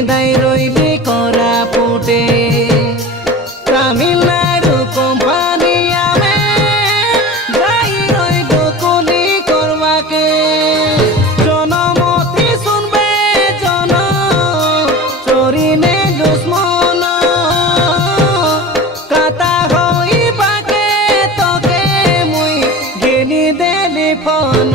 পিঁধাই রইলি করা ফুটে তামিলনাড়ু কোম্পানি আমি যাই রইল কুলি করবাকে জনমতি শুনবে জন চরিনে দুশ্মন কাতা হইবাকে তোকে মুই গেলি দেলি ফোন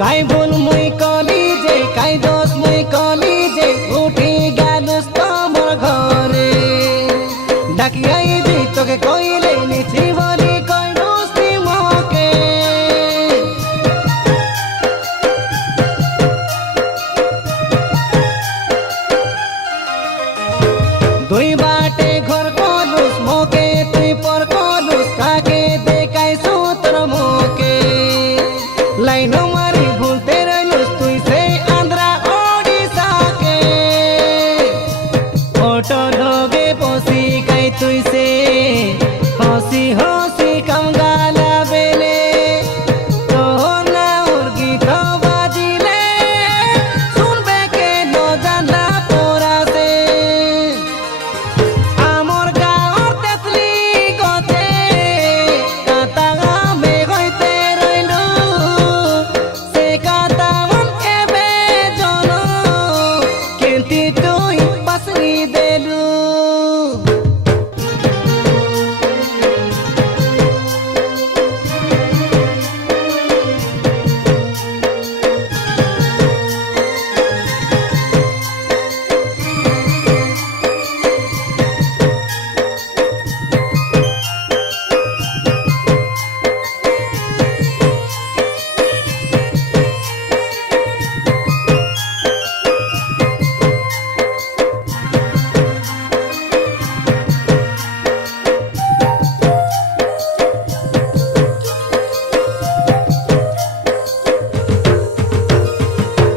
কাই ভুল মুই কলি যে কাই দোষ মুই কলি যে উঠি গেলুস তোমার ঘরে ডাকি আইবি তোকে কইলে নিচি বলি কইলুস মকে দুই বাটে ঘর কলুস মোকে তুই পর কলুস কাকে দেখাই সুতর মোকে লাইন মারি ভুলতে রইলুস তুই সে আন্ধ্রা ওড়িশা কে অটো ঢোকে বসি কাই তুই সে হসি হসি কমগালা বেলে তোর না ওর গীত বাজিলে শুনবে কে ন জানা পড়াছে আমার গাঁর তেতলি গছে কাতা গামে হইতে রইলু সে কাতা মন এবে জন কিন্তু তুই পাসনি দেলু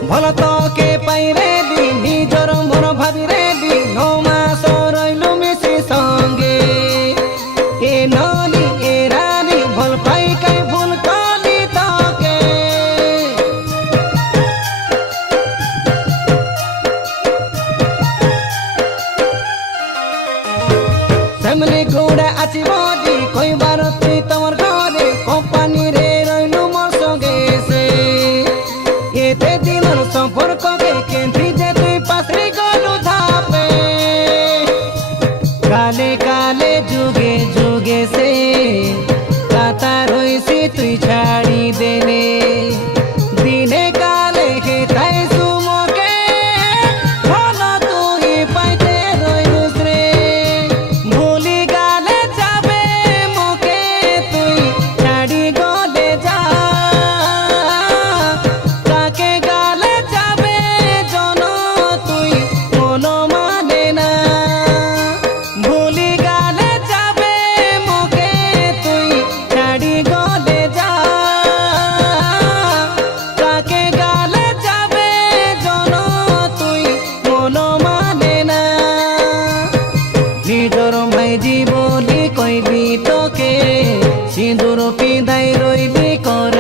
ভাল তোকে পাই রেডি নিজর মন ভাবি রেডি 9 মাস রইলু মিশি সঙ্গে এ নলি এ রানী ভাল পাই কাই ভুল কলি তোকে ফ্যামিলি ঘোড়া আছি বডি কইবার তুই তোমার ঘরে কোম্পানি রে রইলু মোর সঙ্গে সে এতে দিনের সম্পর্ককে কেন্দ্রি যে তুই পাশে গলু ধাপে কালে কালে যুগে যুগে সে কাতা রইছি তুই ছাড়ি দেলে দিনে কালে হেতাই সুমকে ভালো তুই পাইতে রইলুস রে ভুলি গালে যাবে মোকে তুই ছাড়ি গলে যা কাকে গালে যাবে জন তুই মন মানে না ভুলি গালে যাবে মোকে তুই ছাড়ি গলে যা কাকে গালে যাবে জন তুই মন মানে না নিজর মাইজি বলি কইলি তোকে সিঁদুর পিঁধাই রইলি করা